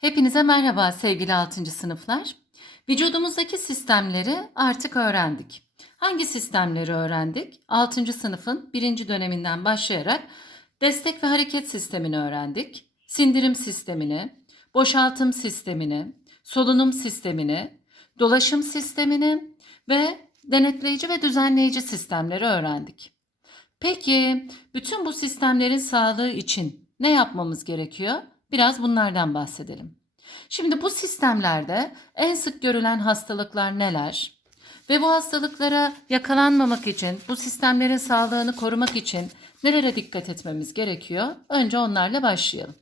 Hepinize merhaba sevgili 6. sınıflar. Vücudumuzdaki sistemleri artık öğrendik. Hangi sistemleri öğrendik? 6. sınıfın 1. döneminden başlayarak destek ve hareket sistemini öğrendik. Sindirim sistemini, boşaltım sistemini, solunum sistemini, dolaşım sistemini ve denetleyici ve düzenleyici sistemleri öğrendik. Peki bütün bu sistemlerin sağlığı için ne yapmamız gerekiyor? Biraz bunlardan bahsedelim. Şimdi bu sistemlerde en sık görülen hastalıklar neler? Ve bu hastalıklara yakalanmamak için, bu sistemlerin sağlığını korumak için nelere dikkat etmemiz gerekiyor? Önce onlarla başlayalım.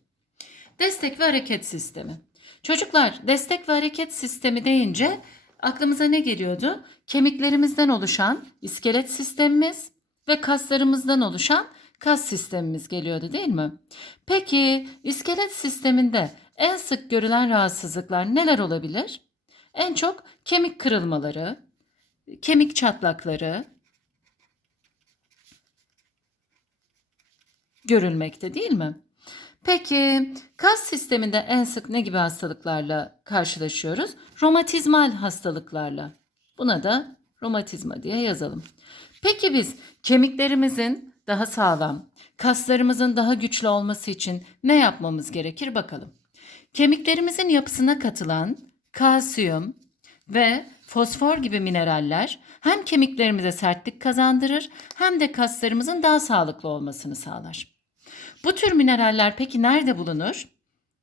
Destek ve hareket sistemi. Çocuklar, destek ve hareket sistemi deyince aklımıza ne geliyordu? Kemiklerimizden oluşan iskelet sistemimiz ve kaslarımızdan oluşan kas sistemimiz geliyordu değil mi? Peki iskelet sisteminde en sık görülen rahatsızlıklar neler olabilir? En çok kemik kırılmaları, kemik çatlakları görülmekte değil mi? Peki kas sisteminde en sık ne gibi hastalıklarla karşılaşıyoruz? Romatizmal hastalıklarla. Buna da romatizma diye yazalım. Peki biz kemiklerimizin daha sağlam, kaslarımızın daha güçlü olması için ne yapmamız gerekir bakalım. Kemiklerimizin yapısına katılan kalsiyum ve fosfor gibi mineraller hem kemiklerimize sertlik kazandırır hem de kaslarımızın daha sağlıklı olmasını sağlar. Bu tür mineraller peki nerede bulunur?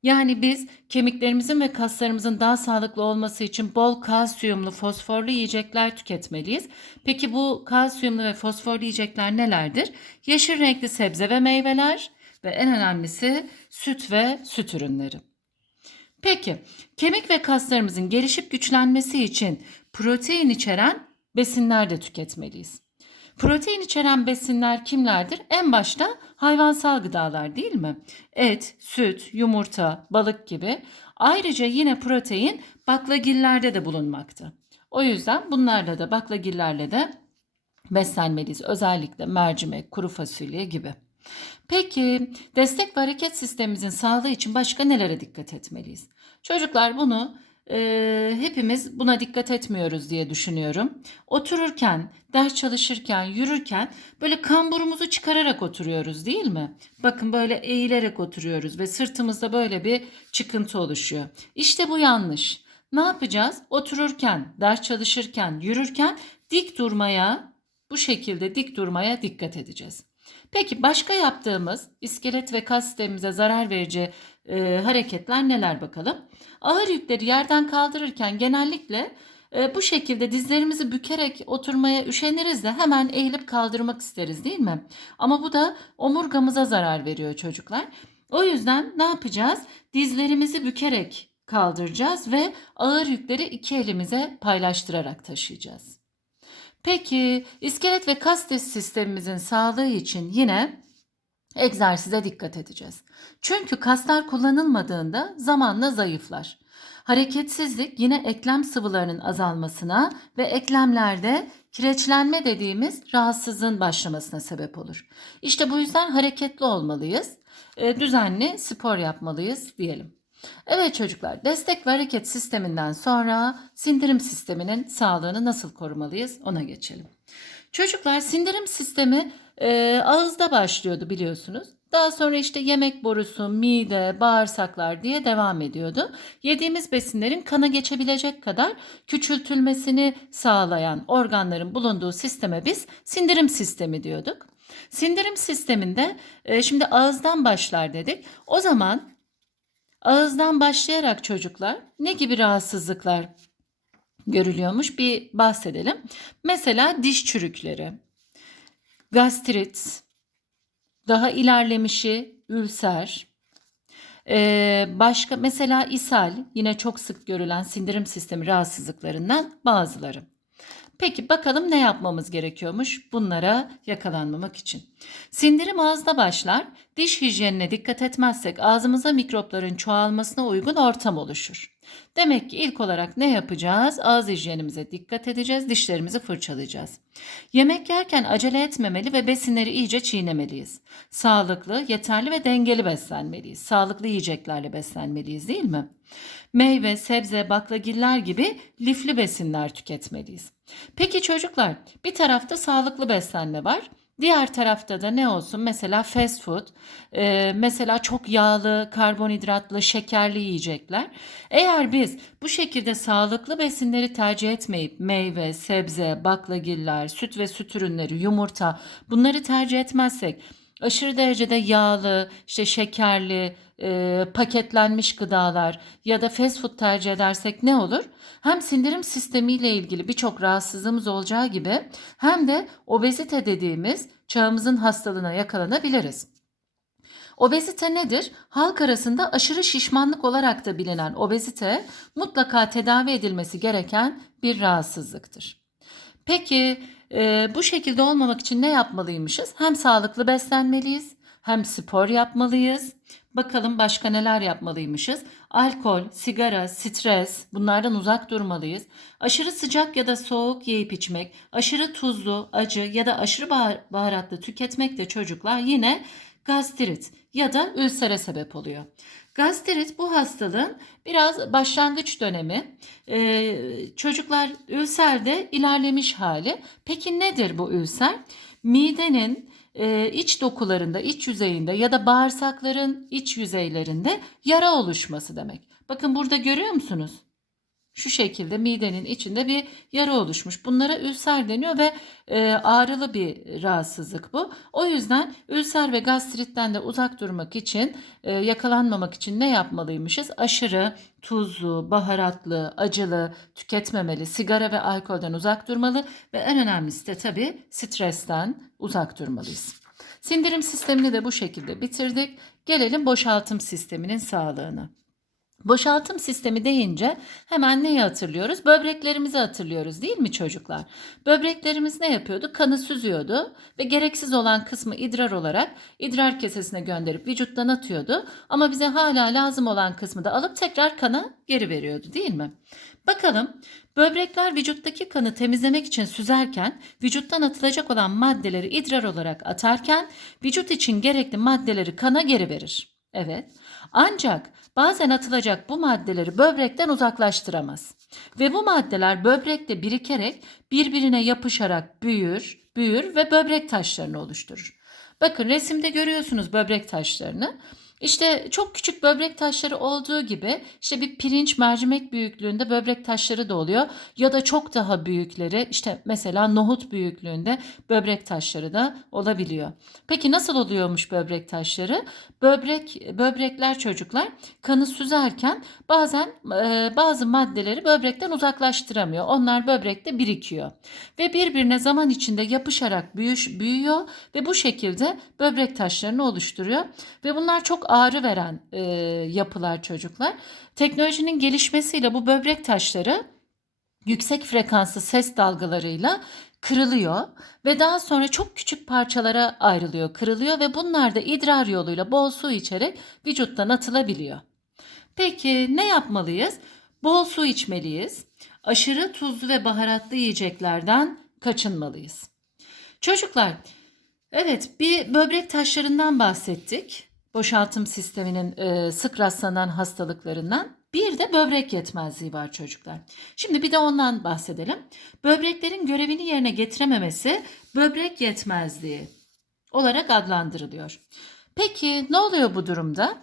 Yani biz kemiklerimizin ve kaslarımızın daha sağlıklı olması için bol kalsiyumlu, fosforlu yiyecekler tüketmeliyiz. Peki bu kalsiyumlu ve fosforlu yiyecekler nelerdir? Yeşil renkli sebze ve meyveler ve en önemlisi süt ve süt ürünleri. Peki, kemik ve kaslarımızın gelişip güçlenmesi için protein içeren besinler de tüketmeliyiz. Protein içeren besinler kimlerdir? En başta hayvansal gıdalar değil mi? Et, süt, yumurta, balık gibi. Ayrıca yine protein baklagillerde de bulunmakta. O yüzden bunlarla da baklagillerle de beslenmeliyiz. Özellikle mercimek, kuru fasulye gibi. Peki destek ve hareket sistemimizin sağlığı için başka nelere dikkat etmeliyiz? Çocuklar bunu e, hepimiz buna dikkat etmiyoruz diye düşünüyorum. Otururken, ders çalışırken, yürürken böyle kamburumuzu çıkararak oturuyoruz değil mi? Bakın böyle eğilerek oturuyoruz ve sırtımızda böyle bir çıkıntı oluşuyor. İşte bu yanlış. Ne yapacağız? Otururken, ders çalışırken, yürürken dik durmaya, bu şekilde dik durmaya dikkat edeceğiz. Peki başka yaptığımız iskelet ve kas sistemimize zarar verici e, hareketler neler bakalım? Ağır yükleri yerden kaldırırken genellikle e, bu şekilde dizlerimizi bükerek oturmaya üşeniriz de hemen eğilip kaldırmak isteriz değil mi? Ama bu da omurgamıza zarar veriyor çocuklar. O yüzden ne yapacağız? Dizlerimizi bükerek kaldıracağız ve ağır yükleri iki elimize paylaştırarak taşıyacağız. Peki iskelet ve kas sistemimizin sağlığı için yine egzersize dikkat edeceğiz. Çünkü kaslar kullanılmadığında zamanla zayıflar. Hareketsizlik yine eklem sıvılarının azalmasına ve eklemlerde kireçlenme dediğimiz rahatsızlığın başlamasına sebep olur. İşte bu yüzden hareketli olmalıyız, e, düzenli spor yapmalıyız diyelim. Evet çocuklar, destek ve hareket sisteminden sonra sindirim sisteminin sağlığını nasıl korumalıyız ona geçelim. Çocuklar sindirim sistemi e, ağızda başlıyordu biliyorsunuz. Daha sonra işte yemek borusu, mide, bağırsaklar diye devam ediyordu. Yediğimiz besinlerin kana geçebilecek kadar küçültülmesini sağlayan organların bulunduğu sisteme biz sindirim sistemi diyorduk. Sindirim sisteminde e, şimdi ağızdan başlar dedik. O zaman ağızdan başlayarak çocuklar ne gibi rahatsızlıklar görülüyormuş bir bahsedelim. Mesela diş çürükleri, gastrit, daha ilerlemişi ülser, ee, başka mesela ishal yine çok sık görülen sindirim sistemi rahatsızlıklarından bazıları. Peki bakalım ne yapmamız gerekiyormuş bunlara yakalanmamak için. Sindirim ağızda başlar. Diş hijyenine dikkat etmezsek ağzımıza mikropların çoğalmasına uygun ortam oluşur. Demek ki ilk olarak ne yapacağız? Ağız hijyenimize dikkat edeceğiz, dişlerimizi fırçalayacağız. Yemek yerken acele etmemeli ve besinleri iyice çiğnemeliyiz. Sağlıklı, yeterli ve dengeli beslenmeliyiz. Sağlıklı yiyeceklerle beslenmeliyiz değil mi? Meyve, sebze, baklagiller gibi lifli besinler tüketmeliyiz. Peki çocuklar, bir tarafta sağlıklı beslenme var. Diğer tarafta da ne olsun? Mesela fast food, e, mesela çok yağlı, karbonhidratlı, şekerli yiyecekler. Eğer biz bu şekilde sağlıklı besinleri tercih etmeyip meyve, sebze, baklagiller, süt ve süt ürünleri, yumurta bunları tercih etmezsek aşırı derecede yağlı, işte şekerli, e, paketlenmiş gıdalar ya da fast food tercih edersek ne olur? Hem sindirim sistemiyle ilgili birçok rahatsızlığımız olacağı gibi hem de obezite dediğimiz çağımızın hastalığına yakalanabiliriz. Obezite nedir? Halk arasında aşırı şişmanlık olarak da bilinen obezite mutlaka tedavi edilmesi gereken bir rahatsızlıktır. Peki e, bu şekilde olmamak için ne yapmalıymışız? Hem sağlıklı beslenmeliyiz, hem spor yapmalıyız. Bakalım başka neler yapmalıymışız? Alkol, sigara, stres bunlardan uzak durmalıyız. Aşırı sıcak ya da soğuk yiyip içmek, aşırı tuzlu, acı ya da aşırı bahar- baharatlı tüketmek de çocuklar yine gastrit ya da ülsere sebep oluyor. Gastrit bu hastalığın biraz başlangıç dönemi. Ee, çocuklar ülserde ilerlemiş hali. Peki nedir bu ülser? Midenin e, iç dokularında, iç yüzeyinde ya da bağırsakların iç yüzeylerinde yara oluşması demek. Bakın burada görüyor musunuz? Şu şekilde midenin içinde bir yara oluşmuş. Bunlara ülser deniyor ve e, ağrılı bir rahatsızlık bu. O yüzden ülser ve gastritten de uzak durmak için, e, yakalanmamak için ne yapmalıymışız? Aşırı tuzlu, baharatlı, acılı tüketmemeli, sigara ve alkolden uzak durmalı ve en önemlisi de tabii stresten uzak durmalıyız. Sindirim sistemini de bu şekilde bitirdik. Gelelim boşaltım sisteminin sağlığına. Boşaltım sistemi deyince hemen neyi hatırlıyoruz? Böbreklerimizi hatırlıyoruz değil mi çocuklar? Böbreklerimiz ne yapıyordu? Kanı süzüyordu ve gereksiz olan kısmı idrar olarak idrar kesesine gönderip vücuttan atıyordu. Ama bize hala lazım olan kısmı da alıp tekrar kana geri veriyordu değil mi? Bakalım böbrekler vücuttaki kanı temizlemek için süzerken vücuttan atılacak olan maddeleri idrar olarak atarken vücut için gerekli maddeleri kana geri verir. Evet. Ancak bazen atılacak bu maddeleri böbrekten uzaklaştıramaz. Ve bu maddeler böbrekte birikerek birbirine yapışarak büyür, büyür ve böbrek taşlarını oluşturur. Bakın resimde görüyorsunuz böbrek taşlarını. İşte çok küçük böbrek taşları olduğu gibi işte bir pirinç mercimek büyüklüğünde böbrek taşları da oluyor. Ya da çok daha büyükleri işte mesela nohut büyüklüğünde böbrek taşları da olabiliyor. Peki nasıl oluyormuş böbrek taşları? Böbrek böbrekler çocuklar kanı süzerken bazen e, bazı maddeleri böbrekten uzaklaştıramıyor. Onlar böbrekte birikiyor ve birbirine zaman içinde yapışarak büyüş, büyüyor ve bu şekilde böbrek taşlarını oluşturuyor ve bunlar çok ağrı veren e, yapılar çocuklar. Teknolojinin gelişmesiyle bu böbrek taşları yüksek frekanslı ses dalgalarıyla kırılıyor ve daha sonra çok küçük parçalara ayrılıyor, kırılıyor ve bunlar da idrar yoluyla bol su içerek vücuttan atılabiliyor. Peki ne yapmalıyız? Bol su içmeliyiz. Aşırı tuzlu ve baharatlı yiyeceklerden kaçınmalıyız. Çocuklar, evet bir böbrek taşlarından bahsettik. Boşaltım sisteminin e, sık rastlanan hastalıklarından. Bir de böbrek yetmezliği var çocuklar. Şimdi bir de ondan bahsedelim. Böbreklerin görevini yerine getirememesi böbrek yetmezliği olarak adlandırılıyor. Peki ne oluyor bu durumda?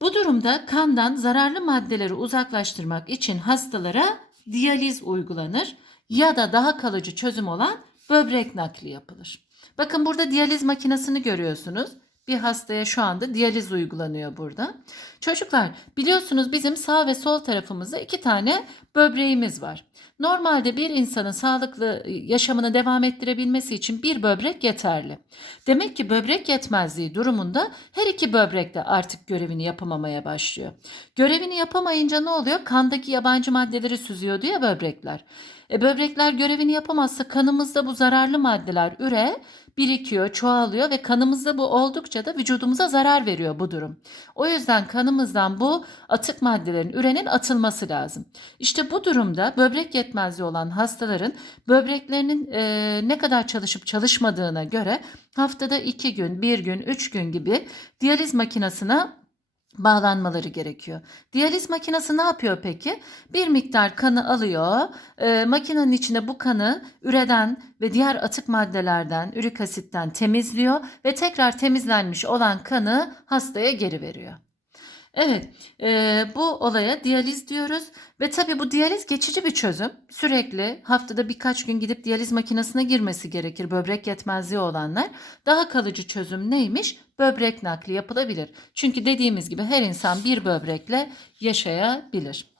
Bu durumda kandan zararlı maddeleri uzaklaştırmak için hastalara diyaliz uygulanır ya da daha kalıcı çözüm olan böbrek nakli yapılır. Bakın burada diyaliz makinesini görüyorsunuz. Bir hastaya şu anda diyaliz uygulanıyor burada. Çocuklar biliyorsunuz bizim sağ ve sol tarafımızda iki tane böbreğimiz var. Normalde bir insanın sağlıklı yaşamını devam ettirebilmesi için bir böbrek yeterli. Demek ki böbrek yetmezliği durumunda her iki böbrek de artık görevini yapamamaya başlıyor. Görevini yapamayınca ne oluyor? Kandaki yabancı maddeleri süzüyordu ya böbrekler. E, böbrekler görevini yapamazsa kanımızda bu zararlı maddeler üre birikiyor, çoğalıyor ve kanımızda bu oldukça da vücudumuza zarar veriyor bu durum. O yüzden kanımızdan bu atık maddelerin, ürenin atılması lazım. İşte bu durumda böbrek yetmezliği olan hastaların böbreklerinin e, ne kadar çalışıp çalışmadığına göre haftada 2 gün, 1 gün, 3 gün gibi diyaliz makinesine bağlanmaları gerekiyor. Diyaliz makinesi ne yapıyor peki? Bir miktar kanı alıyor, e, makinenin içine bu kanı üreden ve diğer atık maddelerden, ürik asitten temizliyor ve tekrar temizlenmiş olan kanı hastaya geri veriyor. Evet, e, bu olaya diyaliz diyoruz ve tabii bu diyaliz geçici bir çözüm. Sürekli haftada birkaç gün gidip diyaliz makinesine girmesi gerekir böbrek yetmezliği olanlar. Daha kalıcı çözüm neymiş? Böbrek nakli yapılabilir. Çünkü dediğimiz gibi her insan bir böbrekle yaşayabilir.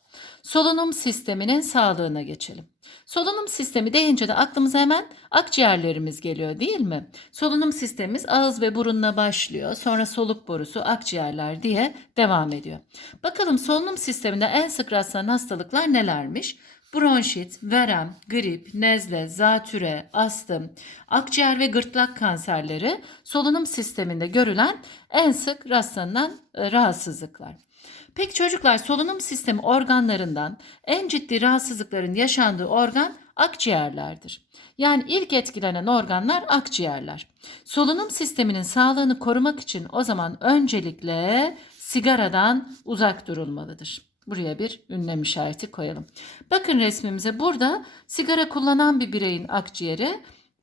Solunum sisteminin sağlığına geçelim. Solunum sistemi deyince de aklımıza hemen akciğerlerimiz geliyor değil mi? Solunum sistemimiz ağız ve burunla başlıyor. Sonra soluk borusu, akciğerler diye devam ediyor. Bakalım solunum sisteminde en sık rastlanan hastalıklar nelermiş? Bronşit, verem, grip, nezle, zatüre, astım, akciğer ve gırtlak kanserleri solunum sisteminde görülen en sık rastlanan e, rahatsızlıklar. Peki çocuklar solunum sistemi organlarından en ciddi rahatsızlıkların yaşandığı organ akciğerlerdir. Yani ilk etkilenen organlar akciğerler. Solunum sisteminin sağlığını korumak için o zaman öncelikle sigaradan uzak durulmalıdır. Buraya bir ünlem işareti koyalım. Bakın resmimize burada sigara kullanan bir bireyin akciğeri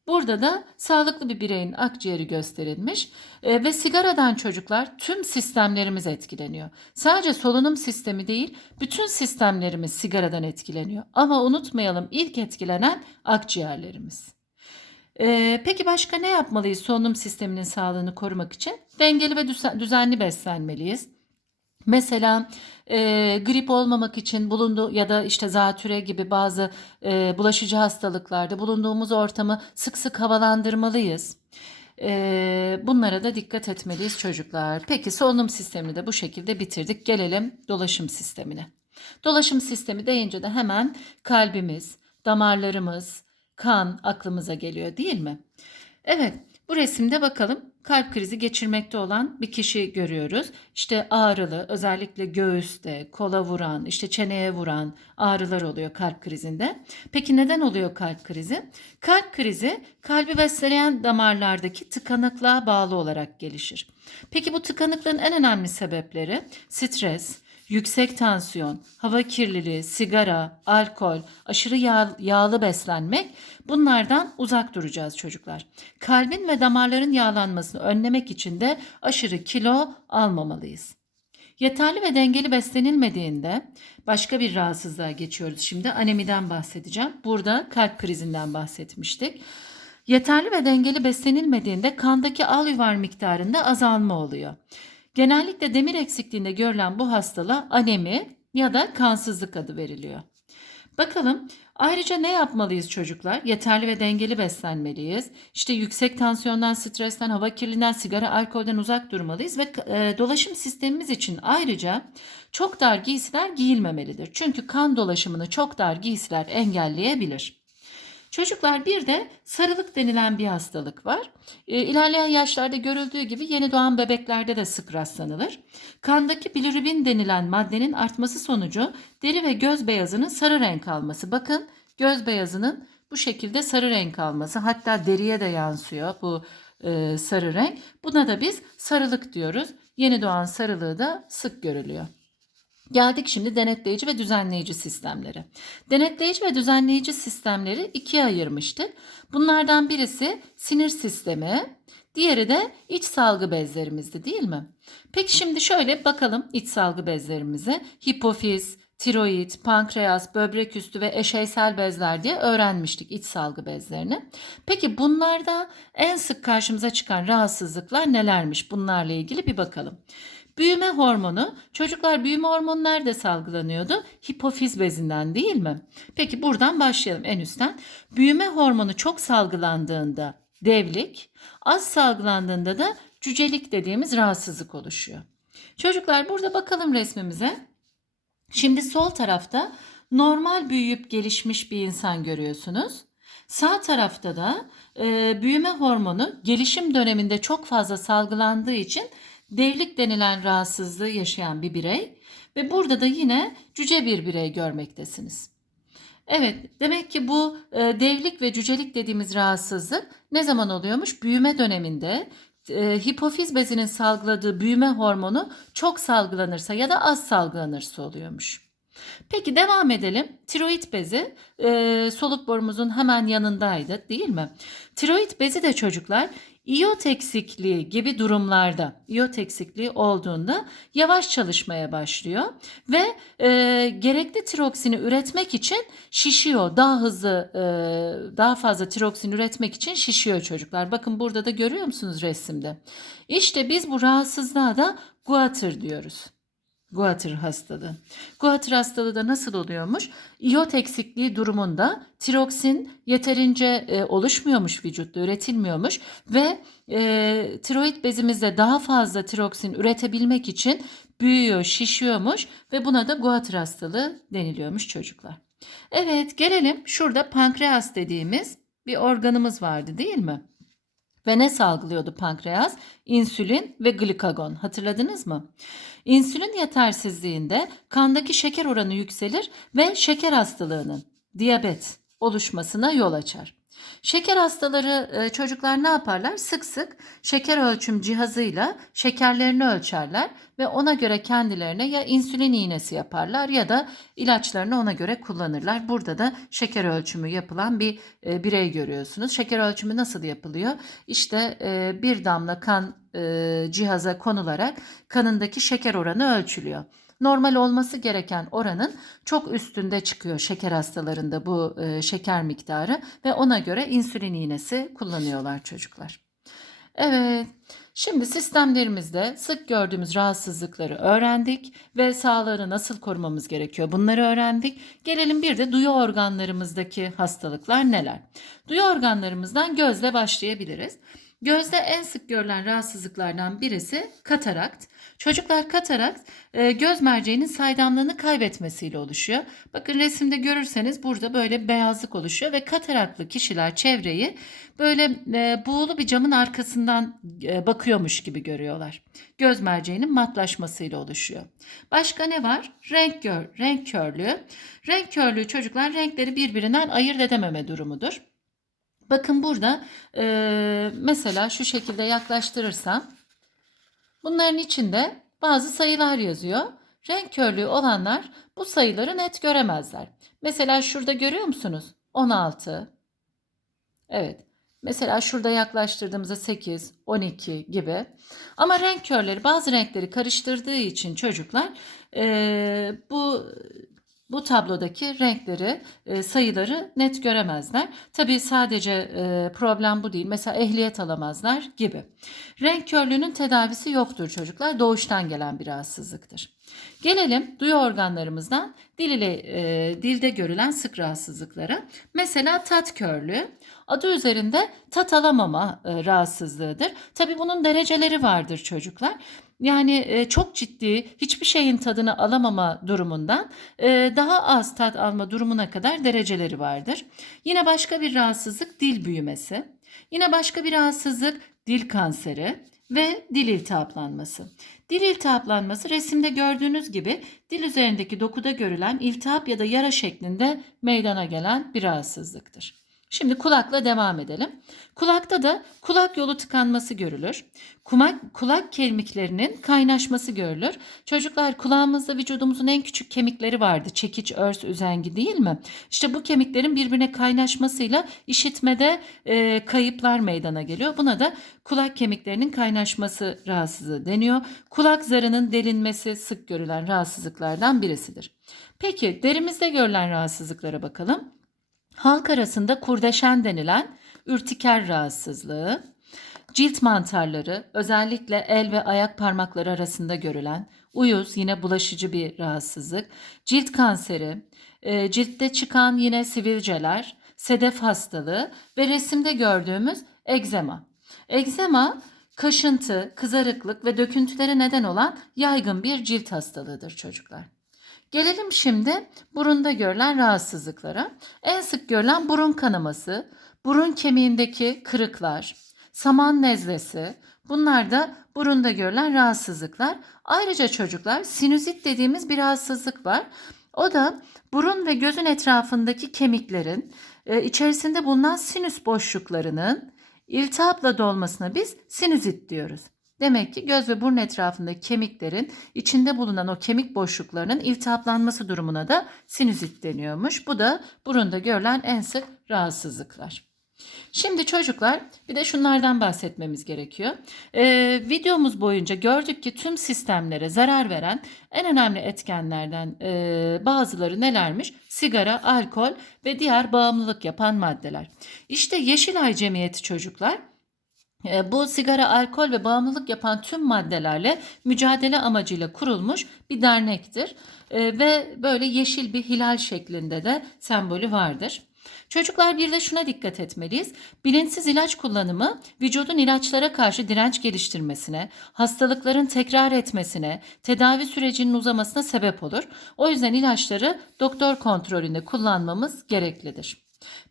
Burada da sağlıklı bir bireyin akciğeri gösterilmiş e, ve sigaradan çocuklar tüm sistemlerimiz etkileniyor. Sadece solunum sistemi değil, bütün sistemlerimiz sigaradan etkileniyor. Ama unutmayalım ilk etkilenen akciğerlerimiz. E, peki başka ne yapmalıyız solunum sisteminin sağlığını korumak için? Dengeli ve düzenli beslenmeliyiz. Mesela e, grip olmamak için bulunduğu ya da işte zatüre gibi bazı e, bulaşıcı hastalıklarda bulunduğumuz ortamı sık sık havalandırmalıyız. E, bunlara da dikkat etmeliyiz çocuklar. Peki solunum sistemini de bu şekilde bitirdik. Gelelim dolaşım sistemine. Dolaşım sistemi deyince de hemen kalbimiz, damarlarımız, kan aklımıza geliyor değil mi? Evet bu resimde bakalım kalp krizi geçirmekte olan bir kişi görüyoruz. İşte ağrılı, özellikle göğüste, kola vuran, işte çeneye vuran ağrılar oluyor kalp krizinde. Peki neden oluyor kalp krizi? Kalp krizi kalbi besleyen damarlardaki tıkanıklığa bağlı olarak gelişir. Peki bu tıkanıklığın en önemli sebepleri stres, yüksek tansiyon, hava kirliliği, sigara, alkol, aşırı yağ, yağlı beslenmek bunlardan uzak duracağız çocuklar. Kalbin ve damarların yağlanmasını önlemek için de aşırı kilo almamalıyız. Yeterli ve dengeli beslenilmediğinde başka bir rahatsızlığa geçiyoruz. Şimdi anemiden bahsedeceğim. Burada kalp krizinden bahsetmiştik. Yeterli ve dengeli beslenilmediğinde kandaki al yuvar miktarında azalma oluyor. Genellikle demir eksikliğinde görülen bu hastalığa anemi ya da kansızlık adı veriliyor. Bakalım ayrıca ne yapmalıyız çocuklar? Yeterli ve dengeli beslenmeliyiz. İşte yüksek tansiyondan, stresten, hava kirliliğinden, sigara, alkolden uzak durmalıyız ve e, dolaşım sistemimiz için ayrıca çok dar giysiler giyilmemelidir. Çünkü kan dolaşımını çok dar giysiler engelleyebilir. Çocuklar bir de sarılık denilen bir hastalık var. E, ilerleyen yaşlarda görüldüğü gibi yeni doğan bebeklerde de sık rastlanılır. Kandaki bilirubin denilen maddenin artması sonucu deri ve göz beyazının sarı renk alması. Bakın göz beyazının bu şekilde sarı renk alması hatta deriye de yansıyor bu e, sarı renk. Buna da biz sarılık diyoruz. Yeni doğan sarılığı da sık görülüyor. Geldik şimdi denetleyici ve düzenleyici sistemlere. Denetleyici ve düzenleyici sistemleri ikiye ayırmıştık. Bunlardan birisi sinir sistemi, diğeri de iç salgı bezlerimizdi değil mi? Peki şimdi şöyle bakalım iç salgı bezlerimize. Hipofiz, tiroid, pankreas, böbrek üstü ve eşeysel bezler diye öğrenmiştik iç salgı bezlerini. Peki bunlarda en sık karşımıza çıkan rahatsızlıklar nelermiş? Bunlarla ilgili bir bakalım. Büyüme hormonu, çocuklar büyüme hormonu nerede salgılanıyordu? Hipofiz bezinden değil mi? Peki buradan başlayalım en üstten. Büyüme hormonu çok salgılandığında devlik, az salgılandığında da cücelik dediğimiz rahatsızlık oluşuyor. Çocuklar burada bakalım resmimize. Şimdi sol tarafta normal büyüyüp gelişmiş bir insan görüyorsunuz. Sağ tarafta da e, büyüme hormonu gelişim döneminde çok fazla salgılandığı için devlik denilen rahatsızlığı yaşayan bir birey ve burada da yine cüce bir birey görmektesiniz. Evet, demek ki bu e, devlik ve cücelik dediğimiz rahatsızlık ne zaman oluyormuş? Büyüme döneminde e, hipofiz bezinin salgıladığı büyüme hormonu çok salgılanırsa ya da az salgılanırsa oluyormuş. Peki devam edelim. Tiroid bezi e, soluk borumuzun hemen yanındaydı değil mi? Tiroid bezi de çocuklar İyot eksikliği gibi durumlarda, iyot eksikliği olduğunda yavaş çalışmaya başlıyor ve e, gerekli tiroksini üretmek için şişiyor. Daha hızlı, e, daha fazla tiroksin üretmek için şişiyor çocuklar. Bakın burada da görüyor musunuz resimde? İşte biz bu rahatsızlığa da guatr diyoruz. Guatr hastalığı. Guatr hastalığı da nasıl oluyormuş? İyot eksikliği durumunda tiroksin yeterince e, oluşmuyormuş vücutta, üretilmiyormuş ve e, tiroid bezimizde daha fazla tiroksin üretebilmek için büyüyor, şişiyormuş ve buna da Guatr hastalığı deniliyormuş çocuklar. Evet, gelelim şurada pankreas dediğimiz bir organımız vardı değil mi? Ve ne salgılıyordu pankreas? İnsülin ve glikagon. Hatırladınız mı? İnsülin yetersizliğinde kandaki şeker oranı yükselir ve şeker hastalığının, diyabet oluşmasına yol açar. Şeker hastaları e, çocuklar ne yaparlar? Sık sık şeker ölçüm cihazıyla şekerlerini ölçerler ve ona göre kendilerine ya insülin iğnesi yaparlar ya da ilaçlarını ona göre kullanırlar. Burada da şeker ölçümü yapılan bir e, birey görüyorsunuz. Şeker ölçümü nasıl yapılıyor? İşte e, bir damla kan cihaza konularak kanındaki şeker oranı ölçülüyor normal olması gereken oranın çok üstünde çıkıyor şeker hastalarında bu e, şeker miktarı ve ona göre insülin iğnesi kullanıyorlar çocuklar. Evet. Şimdi sistemlerimizde sık gördüğümüz rahatsızlıkları öğrendik ve sağlığı nasıl korumamız gerekiyor bunları öğrendik. Gelelim bir de duyu organlarımızdaki hastalıklar neler? Duyu organlarımızdan gözle başlayabiliriz. Gözde en sık görülen rahatsızlıklardan birisi katarakt. Çocuklar katarakt e, göz merceğinin saydamlığını kaybetmesiyle oluşuyor. Bakın resimde görürseniz burada böyle beyazlık oluşuyor ve kataraklı kişiler çevreyi böyle e, buğulu bir camın arkasından e, bakıyormuş gibi görüyorlar. Göz merceğinin matlaşmasıyla oluşuyor. Başka ne var? Renk, gör, renk körlüğü. Renk körlüğü çocuklar renkleri birbirinden ayırt edememe durumudur. Bakın burada e, mesela şu şekilde yaklaştırırsam bunların içinde bazı sayılar yazıyor. Renk körlüğü olanlar bu sayıları net göremezler. Mesela şurada görüyor musunuz? 16. Evet. Mesela şurada yaklaştırdığımızda 8, 12 gibi. Ama renk körleri bazı renkleri karıştırdığı için çocuklar e, bu bu tablodaki renkleri, e, sayıları net göremezler. Tabii sadece e, problem bu değil. Mesela ehliyet alamazlar gibi. Renk körlüğünün tedavisi yoktur çocuklar. Doğuştan gelen bir rahatsızlıktır. Gelelim duyu organlarımızdan dil ile e, dilde görülen sık rahatsızlıklara. Mesela tat körlüğü adı üzerinde tat alamama rahatsızlığıdır. Tabii bunun dereceleri vardır çocuklar. Yani çok ciddi hiçbir şeyin tadını alamama durumundan daha az tat alma durumuna kadar dereceleri vardır. Yine başka bir rahatsızlık dil büyümesi. Yine başka bir rahatsızlık dil kanseri ve dil iltihaplanması. Dil iltihaplanması resimde gördüğünüz gibi dil üzerindeki dokuda görülen iltihap ya da yara şeklinde meydana gelen bir rahatsızlıktır. Şimdi kulakla devam edelim. Kulakta da kulak yolu tıkanması görülür. Kulak, kulak kemiklerinin kaynaşması görülür. Çocuklar kulağımızda vücudumuzun en küçük kemikleri vardı. Çekiç, örs, üzengi değil mi? İşte bu kemiklerin birbirine kaynaşmasıyla işitmede e, kayıplar meydana geliyor. Buna da kulak kemiklerinin kaynaşması rahatsızlığı deniyor. Kulak zarının delinmesi sık görülen rahatsızlıklardan birisidir. Peki derimizde görülen rahatsızlıklara bakalım. Halk arasında kurdeşen denilen ürtiker rahatsızlığı, cilt mantarları özellikle el ve ayak parmakları arasında görülen uyuz yine bulaşıcı bir rahatsızlık, cilt kanseri, e, ciltte çıkan yine sivilceler, sedef hastalığı ve resimde gördüğümüz egzema. Egzema kaşıntı, kızarıklık ve döküntülere neden olan yaygın bir cilt hastalığıdır çocuklar. Gelelim şimdi burunda görülen rahatsızlıklara. En sık görülen burun kanaması, burun kemiğindeki kırıklar, saman nezlesi, bunlar da burunda görülen rahatsızlıklar. Ayrıca çocuklar sinüzit dediğimiz bir rahatsızlık var. O da burun ve gözün etrafındaki kemiklerin e, içerisinde bulunan sinüs boşluklarının iltihapla dolmasına biz sinüzit diyoruz. Demek ki göz ve burun etrafındaki kemiklerin içinde bulunan o kemik boşluklarının iltihaplanması durumuna da sinüzit deniyormuş. Bu da burunda görülen en sık rahatsızlıklar. Şimdi çocuklar bir de şunlardan bahsetmemiz gerekiyor. Ee, videomuz boyunca gördük ki tüm sistemlere zarar veren en önemli etkenlerden e, bazıları nelermiş? Sigara, alkol ve diğer bağımlılık yapan maddeler. İşte Yeşilay Cemiyeti çocuklar bu sigara, alkol ve bağımlılık yapan tüm maddelerle mücadele amacıyla kurulmuş bir dernektir. E, ve böyle yeşil bir hilal şeklinde de sembolü vardır. Çocuklar bir de şuna dikkat etmeliyiz. Bilinçsiz ilaç kullanımı vücudun ilaçlara karşı direnç geliştirmesine, hastalıkların tekrar etmesine, tedavi sürecinin uzamasına sebep olur. O yüzden ilaçları doktor kontrolünde kullanmamız gereklidir.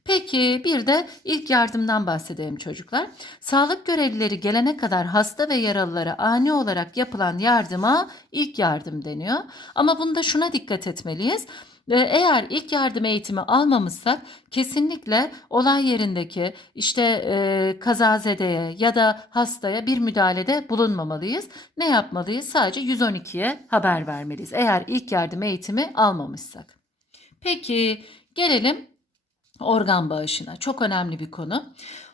Peki bir de ilk yardımdan bahsedelim çocuklar. Sağlık görevlileri gelene kadar hasta ve yaralılara ani olarak yapılan yardıma ilk yardım deniyor. Ama bunda şuna dikkat etmeliyiz. Eğer ilk yardım eğitimi almamışsak kesinlikle olay yerindeki işte e, kazazedeye ya da hastaya bir müdahalede bulunmamalıyız. Ne yapmalıyız? Sadece 112'ye haber vermeliyiz. Eğer ilk yardım eğitimi almamışsak. Peki gelelim organ bağışına. Çok önemli bir konu.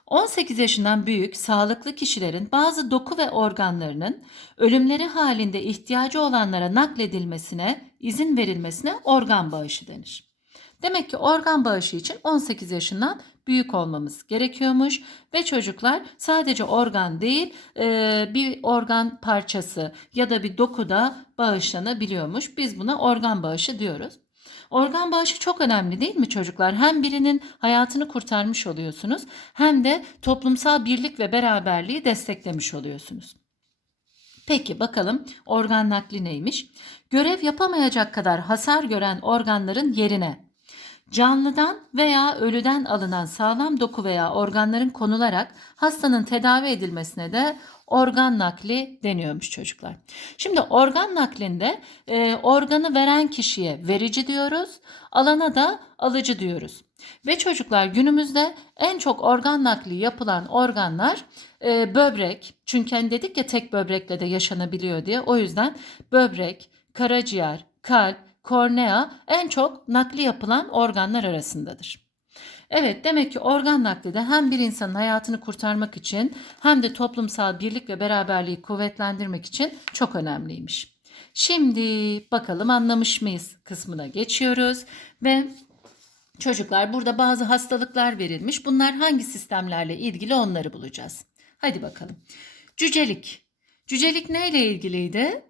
18 yaşından büyük sağlıklı kişilerin bazı doku ve organlarının ölümleri halinde ihtiyacı olanlara nakledilmesine izin verilmesine organ bağışı denir. Demek ki organ bağışı için 18 yaşından büyük olmamız gerekiyormuş ve çocuklar sadece organ değil bir organ parçası ya da bir doku da bağışlanabiliyormuş. Biz buna organ bağışı diyoruz. Organ bağışı çok önemli değil mi çocuklar? Hem birinin hayatını kurtarmış oluyorsunuz hem de toplumsal birlik ve beraberliği desteklemiş oluyorsunuz. Peki bakalım organ nakli neymiş? Görev yapamayacak kadar hasar gören organların yerine canlıdan veya ölüden alınan sağlam doku veya organların konularak hastanın tedavi edilmesine de organ nakli deniyormuş çocuklar. Şimdi organ naklinde e, organı veren kişiye verici diyoruz, alana da alıcı diyoruz. Ve çocuklar günümüzde en çok organ nakli yapılan organlar e, böbrek. Çünkü hani dedik ya tek böbrekle de yaşanabiliyor diye. O yüzden böbrek, karaciğer, kalp, kornea en çok nakli yapılan organlar arasındadır. Evet demek ki organ nakli de hem bir insanın hayatını kurtarmak için hem de toplumsal birlik ve beraberliği kuvvetlendirmek için çok önemliymiş. Şimdi bakalım anlamış mıyız kısmına geçiyoruz ve çocuklar burada bazı hastalıklar verilmiş. Bunlar hangi sistemlerle ilgili onları bulacağız. Hadi bakalım. Cücelik. Cücelik neyle ilgiliydi?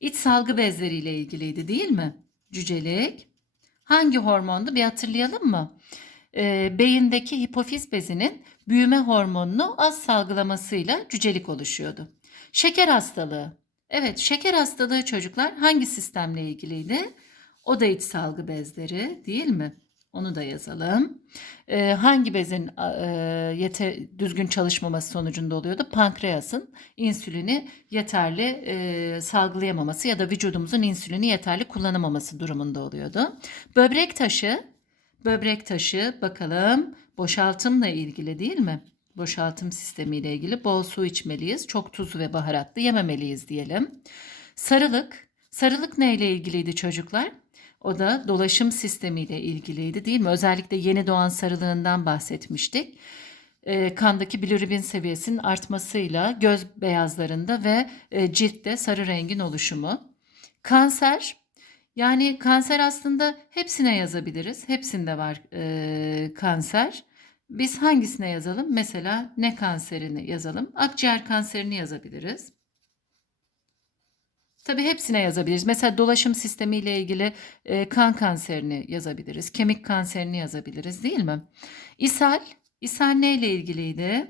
İç salgı bezleriyle ilgiliydi değil mi? Cücelik. Hangi hormondu bir hatırlayalım mı? e, beyindeki hipofiz bezinin büyüme hormonunu az salgılamasıyla cücelik oluşuyordu. Şeker hastalığı. Evet, şeker hastalığı çocuklar hangi sistemle ilgiliydi? O da iç salgı bezleri değil mi? Onu da yazalım. Ee, hangi bezin e, yeter, düzgün çalışmaması sonucunda oluyordu? Pankreasın insülini yeterli e, salgılayamaması ya da vücudumuzun insülini yeterli kullanamaması durumunda oluyordu. Böbrek taşı Böbrek taşı bakalım boşaltımla ilgili değil mi? Boşaltım sistemiyle ilgili bol su içmeliyiz. Çok tuzlu ve baharatlı yememeliyiz diyelim. Sarılık. Sarılık neyle ilgiliydi çocuklar? O da dolaşım sistemiyle ilgiliydi değil mi? Özellikle yeni doğan sarılığından bahsetmiştik. E, kandaki bilirubin seviyesinin artmasıyla göz beyazlarında ve e, ciltte sarı rengin oluşumu. Kanser yani kanser aslında hepsine yazabiliriz. Hepsinde var e, kanser. Biz hangisine yazalım? Mesela ne kanserini yazalım? Akciğer kanserini yazabiliriz. Tabii hepsine yazabiliriz. Mesela dolaşım sistemi ile ilgili e, kan kanserini yazabiliriz. Kemik kanserini yazabiliriz değil mi? İshal. İshal ne ile ilgiliydi?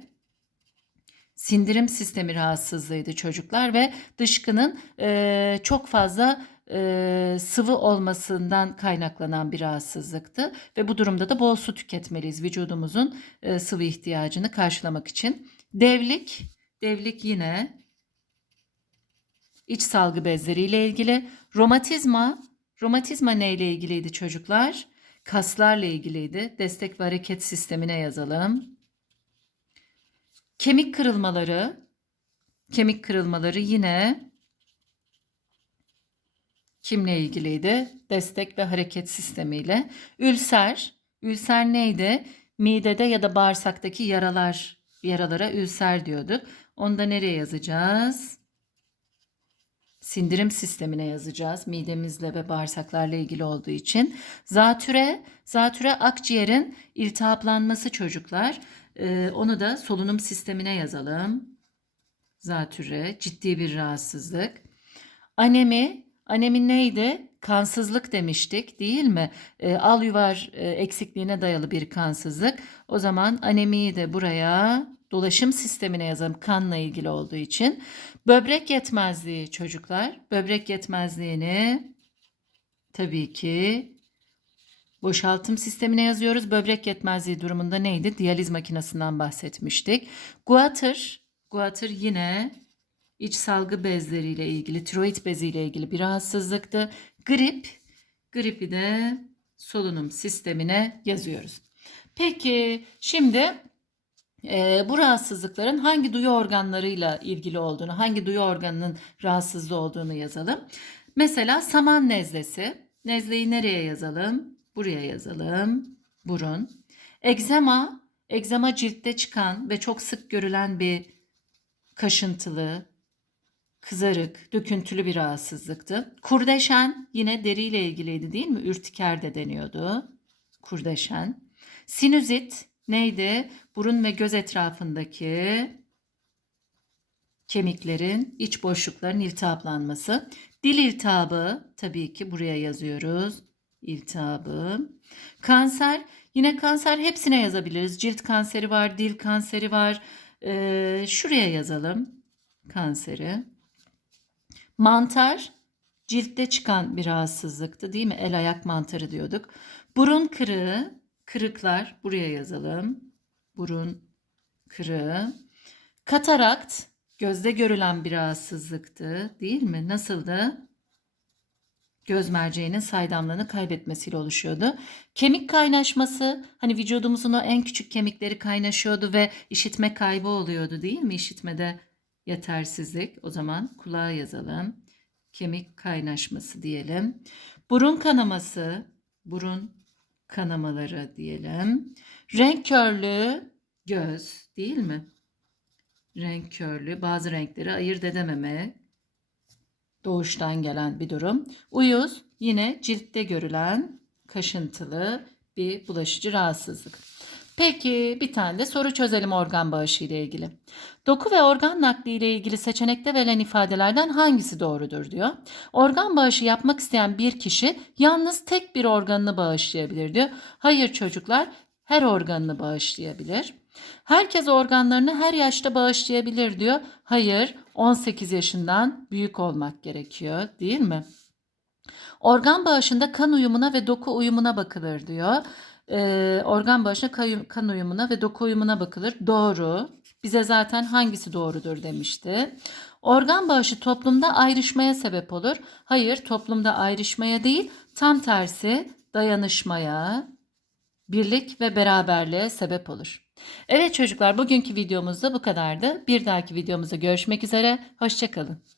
Sindirim sistemi rahatsızlığıydı çocuklar ve dışkının e, çok fazla e, sıvı olmasından kaynaklanan bir rahatsızlıktı ve bu durumda da bol su tüketmeliyiz vücudumuzun e, sıvı ihtiyacını karşılamak için. Devlik, devlik yine iç salgı bezleriyle ilgili. Romatizma, romatizma neyle ilgiliydi çocuklar? Kaslarla ilgiliydi. Destek ve hareket sistemine yazalım. Kemik kırılmaları, kemik kırılmaları yine kimle ilgiliydi? Destek ve hareket sistemiyle. Ülser, ülser neydi? Midede ya da bağırsaktaki yaralar, yaralara ülser diyorduk. Onu da nereye yazacağız? Sindirim sistemine yazacağız. Midemizle ve bağırsaklarla ilgili olduğu için. Zatüre, zatüre akciğerin iltihaplanması çocuklar. Ee, onu da solunum sistemine yazalım. Zatüre ciddi bir rahatsızlık. Anemi, anemi neydi? Kansızlık demiştik değil mi? E, al yuvar e, eksikliğine dayalı bir kansızlık. O zaman anemiyi de buraya dolaşım sistemine yazalım kanla ilgili olduğu için. Böbrek yetmezliği çocuklar. Böbrek yetmezliğini tabii ki boşaltım sistemine yazıyoruz. Böbrek yetmezliği durumunda neydi? Diyaliz makinesinden bahsetmiştik. Guatr, guatr yine iç salgı bezleriyle ilgili, tiroid beziyle ilgili bir rahatsızlıktı. Grip, gripi de solunum sistemine yazıyoruz. Peki şimdi e, bu rahatsızlıkların hangi duyu organlarıyla ilgili olduğunu, hangi duyu organının rahatsızlığı olduğunu yazalım. Mesela saman nezlesi. Nezleyi nereye yazalım? Buraya yazalım. Burun. Egzema, egzema ciltte çıkan ve çok sık görülen bir kaşıntılı, kızarık, döküntülü bir rahatsızlıktı. Kurdeşen yine deriyle ilgiliydi değil mi? Ürtiker de deniyordu. Kurdeşen. Sinüzit neydi? Burun ve göz etrafındaki kemiklerin, iç boşlukların iltihaplanması. Dil iltihabı tabii ki buraya yazıyoruz. İltihabı. Kanser, yine kanser hepsine yazabiliriz. Cilt kanseri var, dil kanseri var. Ee, şuraya yazalım kanseri. Mantar ciltte çıkan bir rahatsızlıktı değil mi? El ayak mantarı diyorduk. Burun kırığı, kırıklar buraya yazalım. Burun kırığı. Katarakt gözde görülen bir rahatsızlıktı değil mi? Nasıldı? Göz merceğinin saydamlığını kaybetmesiyle oluşuyordu. Kemik kaynaşması hani vücudumuzun o en küçük kemikleri kaynaşıyordu ve işitme kaybı oluyordu değil mi? İşitmede yetersizlik. O zaman kulağa yazalım. Kemik kaynaşması diyelim. Burun kanaması, burun kanamaları diyelim. Renk körlüğü, göz değil mi? Renk körlüğü, bazı renkleri ayırt edememe, doğuştan gelen bir durum. Uyuz yine ciltte görülen kaşıntılı bir bulaşıcı rahatsızlık. Peki bir tane de soru çözelim organ bağışı ile ilgili. Doku ve organ nakli ile ilgili seçenekte verilen ifadelerden hangisi doğrudur diyor. Organ bağışı yapmak isteyen bir kişi yalnız tek bir organını bağışlayabilir diyor. Hayır çocuklar her organını bağışlayabilir. Herkes organlarını her yaşta bağışlayabilir diyor. Hayır 18 yaşından büyük olmak gerekiyor değil mi? Organ bağışında kan uyumuna ve doku uyumuna bakılır diyor. Ee, organ bağışında kan- kan uyumuna ve doku uyumuna bakılır. Doğru. Bize zaten hangisi doğrudur demişti. Organ bağışı toplumda ayrışmaya sebep olur. Hayır, toplumda ayrışmaya değil, tam tersi dayanışmaya, birlik ve beraberliğe sebep olur. Evet çocuklar, bugünkü videomuz da bu kadardı. Bir dahaki videomuzda görüşmek üzere. Hoşçakalın.